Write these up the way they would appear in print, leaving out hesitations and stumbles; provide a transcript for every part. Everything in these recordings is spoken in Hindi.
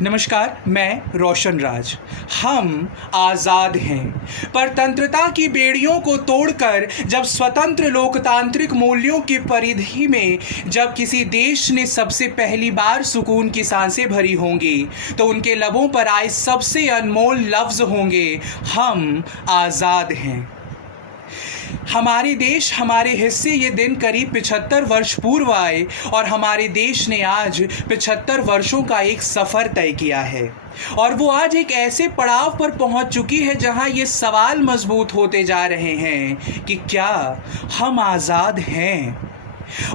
नमस्कार, मैं रोशन राज। हम आज़ाद हैं, परतंत्रता की बेड़ियों को तोड़कर जब स्वतंत्र लोकतांत्रिक मूल्यों की परिधि में जब किसी देश ने सबसे पहली बार सुकून की सांसें भरी होंगी, तो उनके लबों पर आए सबसे अनमोल लफ्ज़ होंगे, हम आज़ाद हैं। हमारे देश, हमारे हिस्से ये दिन करीब 75 वर्ष पूर्व आए और हमारे देश ने आज 75 वर्षों का एक सफ़र तय किया है और वो आज एक ऐसे पड़ाव पर पहुंच चुकी है जहां ये सवाल मजबूत होते जा रहे हैं कि क्या हम आज़ाद हैं।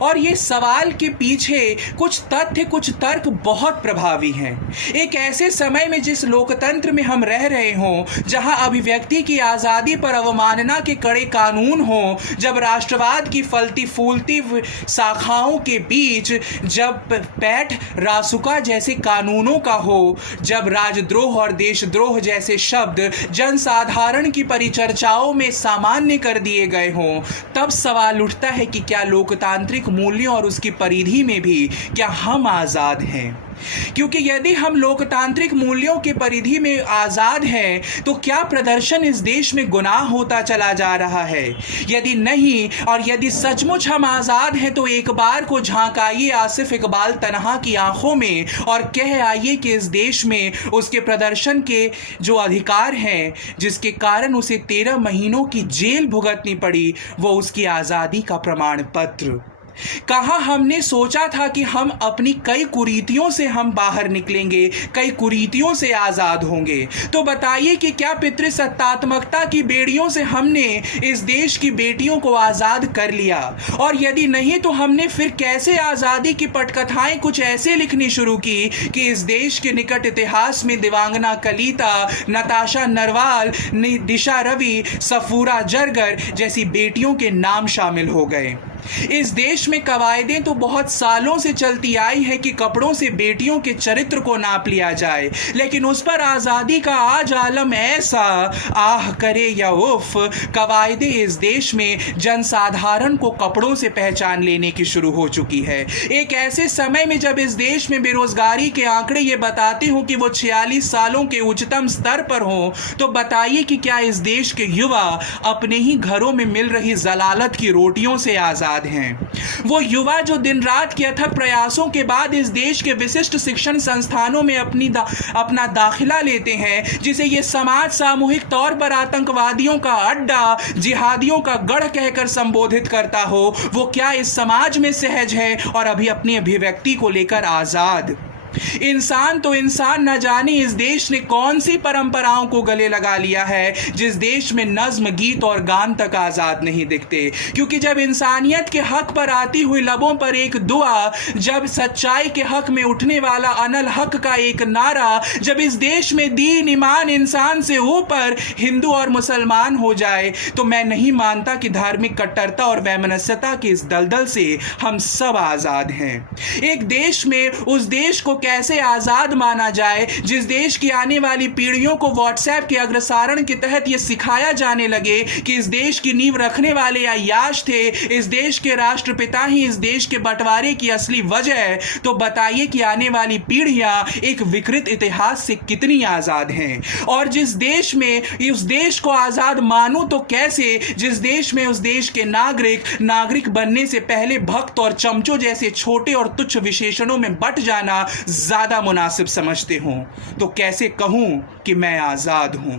और ये सवाल के पीछे कुछ तथ्य, कुछ तर्क बहुत प्रभावी हैं। एक ऐसे समय में जिस लोकतंत्र में हम रह रहे हों, जहां अभिव्यक्ति की आज़ादी पर अवमानना के कड़े कानून हों, जब राष्ट्रवाद की फलती फूलती शाखाओं के बीच जब पैठ रासुका जैसे कानूनों का हो, जब राजद्रोह और देशद्रोह जैसे शब्द जनसाधारण की परिचर्चाओं में सामान्य कर दिए गए हों, तब सवाल उठता है कि क्या लोकतांत्रिक मूल्यों और उसकी परिधि में भी क्या हम आज़ाद हैं। क्योंकि यदि हम लोकतांत्रिक मूल्यों के परिधि में आज़ाद हैं, तो क्या प्रदर्शन इस देश में गुनाह होता चला जा रहा है? यदि नहीं, और यदि सचमुच हम आज़ाद हैं, तो एक बार को झांकाइए आसिफ इकबाल तन्हा की आंखों में और कह आइए कि इस देश में उसके प्रदर्शन के जो अधिकार हैं, जिसके कारण उसे 13 महीनों की जेल भुगतनी पड़ी, वो उसकी आज़ादी का प्रमाण पत्र। कहाँ हमने सोचा था कि हम अपनी कई कुरीतियों से हम बाहर निकलेंगे, कई कुरीतियों से आज़ाद होंगे। तो बताइए कि क्या पितृसत्तात्मकता की बेड़ियों से हमने इस देश की बेटियों को आज़ाद कर लिया? और यदि नहीं, तो हमने फिर कैसे आज़ादी की पटकथाएं कुछ ऐसे लिखनी शुरू की कि इस देश के निकट इतिहास में दिवांगना कलीता, नताशा नरवाल, दिशा रवि, सफूरा जरगर जैसी बेटियों के नाम शामिल हो गए। इस देश में कवायदें तो बहुत सालों से चलती आई है कि कपड़ों से बेटियों के चरित्र को नाप लिया जाए, लेकिन उस पर आज़ादी का आज आलम ऐसा आह करे या उफ, कवायदें इस देश में जनसाधारण को कपड़ों से पहचान लेने की शुरू हो चुकी है। एक ऐसे समय में जब इस देश में बेरोजगारी के आंकड़े ये बताते हों कि वो 46 सालों के उच्चतम स्तर पर हों, तो बताइए कि क्या इस देश के युवा अपने ही घरों में मिल रही जलालत की रोटियों से आज़ाद हैं? वो युवा जो दिन रात के अथक प्रयासों के बाद इस देश के विशिष्ट शिक्षण संस्थानों में अपना दाखिला लेते हैं, जिसे ये समाज सामूहिक तौर पर आतंकवादियों का अड्डा, जिहादियों का गढ़ कहकर संबोधित करता हो, वो क्या इस समाज में सहज है और अभी अपनी अभिव्यक्ति को लेकर आज़ाद? इंसान तो इंसान, न जाने इस देश ने कौन सी परंपराओं को गले लगा लिया है, जिस देश में नज्म, गीत और गान तक आज़ाद नहीं दिखते। क्योंकि जब इंसानियत के हक पर आती हुई लबों पर एक दुआ, जब सच्चाई के हक में उठने वाला अनल हक का एक नारा, जब इस देश में दीन ईमान इंसान से ऊपर हिंदू और मुसलमान हो जाए, तो मैं नहीं मानता कि धार्मिक कट्टरता और वैमनस्यता के इस दलदल से हम सब आज़ाद हैं। एक देश में उस देश को कैसे आज़ाद माना जाए जिस देश की आने वाली पीढ़ियों को व्हाट्सएप के अग्रसारण के तहत यह सिखाया जाने लगे कि इस देश की नींव रखने वाले अय्याश थे, इस देश के राष्ट्रपिता ही इस देश के बंटवारे की असली वजह है। तो बताइए कि आने वाली पीढ़ियां एक विकृत इतिहास से कितनी आज़ाद हैं। और जिस देश में उस देश को आज़ाद मानूं तो कैसे, जिस देश में उस देश के नागरिक बनने से पहले भक्त और चमचों जैसे छोटे और तुच्छ विशेषणों में बट जाना ज़्यादा मुनासिब समझते हों, तो कैसे कहूं कि मैं आज़ाद हूं।